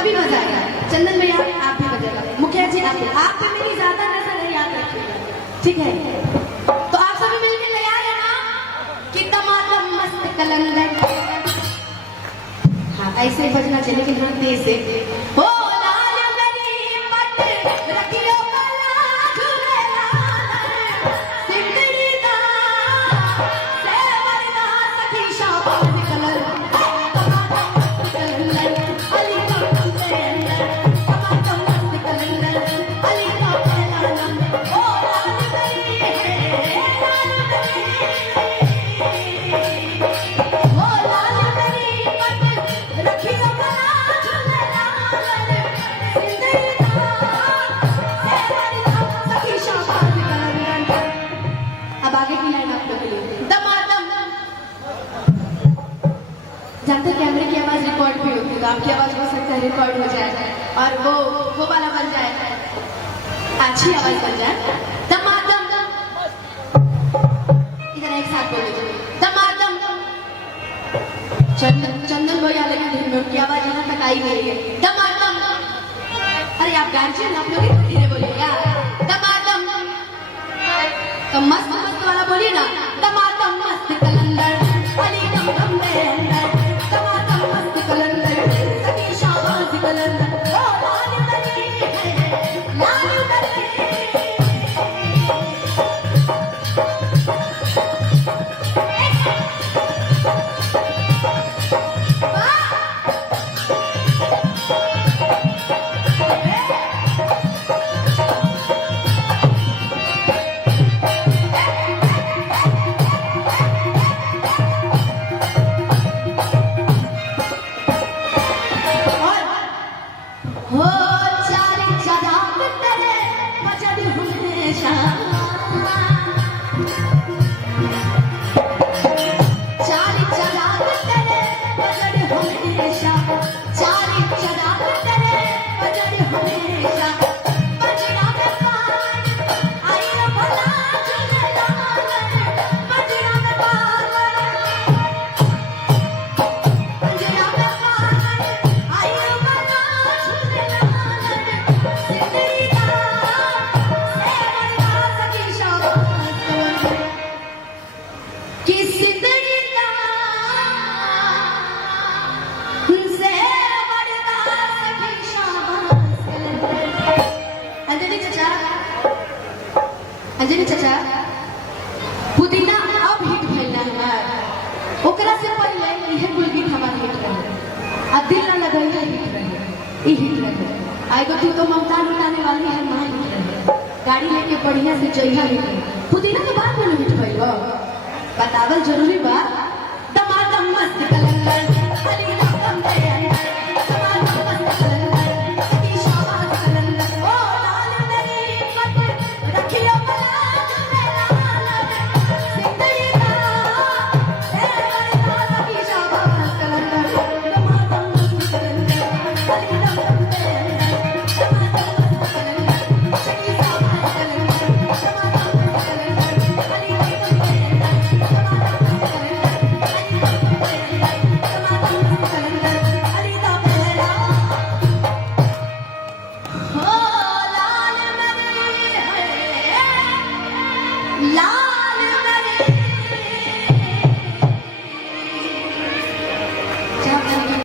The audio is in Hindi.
सभी बजाएगा। चंदन भैया आप भी बजाएगा, मुखिया जी आप पे मेरी ज्यादा नजर है, याद रखिएगा, ठीक है? तो आप सभी मिलकर तैयार है ना कि दमादम मस्त कलंदर। हाँ ऐसे ही बजना चाहिए, लेकिन हाँ तेज से। हो लाल मेरी पट रखियो कला झूलेलाल, सिंदड़ी दा सेवर दा सखी शाबाश कलर। जानते कैमरे की आवाज रिकॉर्ड भी होती है, तो आपकी आवाज हो सकता है रिकॉर्ड हो जाए और वो वाला बन जाए, अच्छी आवाज बन जाए। दमादम, इधर एक साथ बोल दीजिए दमादम। चंदन भैया लगे में उनकी आवाज यहाँ तक आई गई है। दमादम, अरे आप गार्जियन आप लोग धीरे बोलिए यार। दमादम तो मस्त मस्त वाला बोलिए ना। दमादम मस्त कलंदर अली दम दम में अंदर, दमादम मस्त कलंदर सखी शाबाश कलंदर। ओ लाल कली है लाल कली। अंजलि चाचा पुदीना अब हिट भइला हमार, ओकरा से पहले इहे कुल गीत हमार हिट रहे। आ दिल न लगैया हिट रहे, ई हिट रहे। आएगो तू तो ममता लुटाने वाली है मां हिट रहे। गाड़ी लेके बढ़िया से जइहा हिट रहे। पुदीना के बाद में हिट भइल बा, बतावल जरूरी बा। दमादम मस्त कलंदर अली दम दे अंदर, दमादम मस्त कलंदर सखी शाबाश कलंदर। ओ लाल मेरी पट रखियो ला